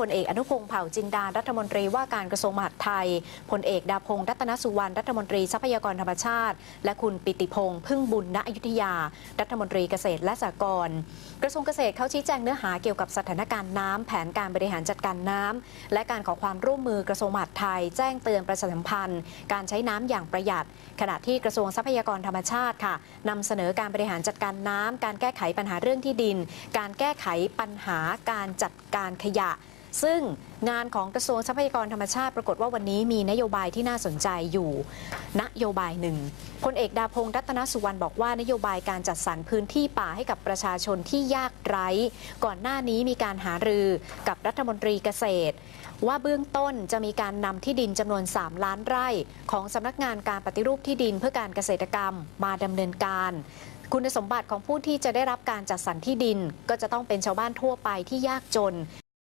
พลเอกอนุพงศ์เผ่าจินดา รัฐมนตรีว่าการกระทรวงมหาดไทย พลเอกดาพงศ์รัตนสุวรรณ รัฐมนตรีทรัพยากรธรรมชาติ และคุณปิติพงศ์พึ่งบุญณอยุธยา รัฐมนตรีเกษตรและสหกรณ์กระทรวงเกษตรเขาชี้แจงเนื้อหาเกี่ยวกับสถานการณ์น้ำแผนการบริหารจัดการน้ำและการขอความร่วมมือกระทรวงมหาดไทย แจ้งเตือนประชาสัมพันธ์ การใช้น้ำอย่างประหยัด ขณะที่กระทรวงทรัพยากรธรรมชาติค่ะนำเสนอการบริหารจัดการน้ำการแก้ไขปัญหาเรื่องที่ดิน การแก้ไขปัญหาการจัดการขยะ ซึ่งงานของกระทรวงทรัพยากรธรรมชาติปรากฏว่าวันนี้มีนโยบายที่น่าสนใจอยู่ นโยบายหนึ่งพลเอกดาพงศ์รัตนสุวรรณบอกว่านโยบายการจัดสรรพื้นที่ป่าให้กับประชาชนที่ยากไร้ ก่อนหน้านี้มีการหารือกับรัฐมนตรีเกษตร ว่าเบื้องต้นจะมีการนำที่ดินจำนวน 3 ล้านไร่ ของสำนักงานการปฏิรูปที่ดินเพื่อการเกษตรกรรมมาดำเนินการคุณสมบัติของผู้ที่จะได้รับการจัดสรรที่ดิน ก็จะต้องเป็นชาวบ้านทั่วไปที่ยากจน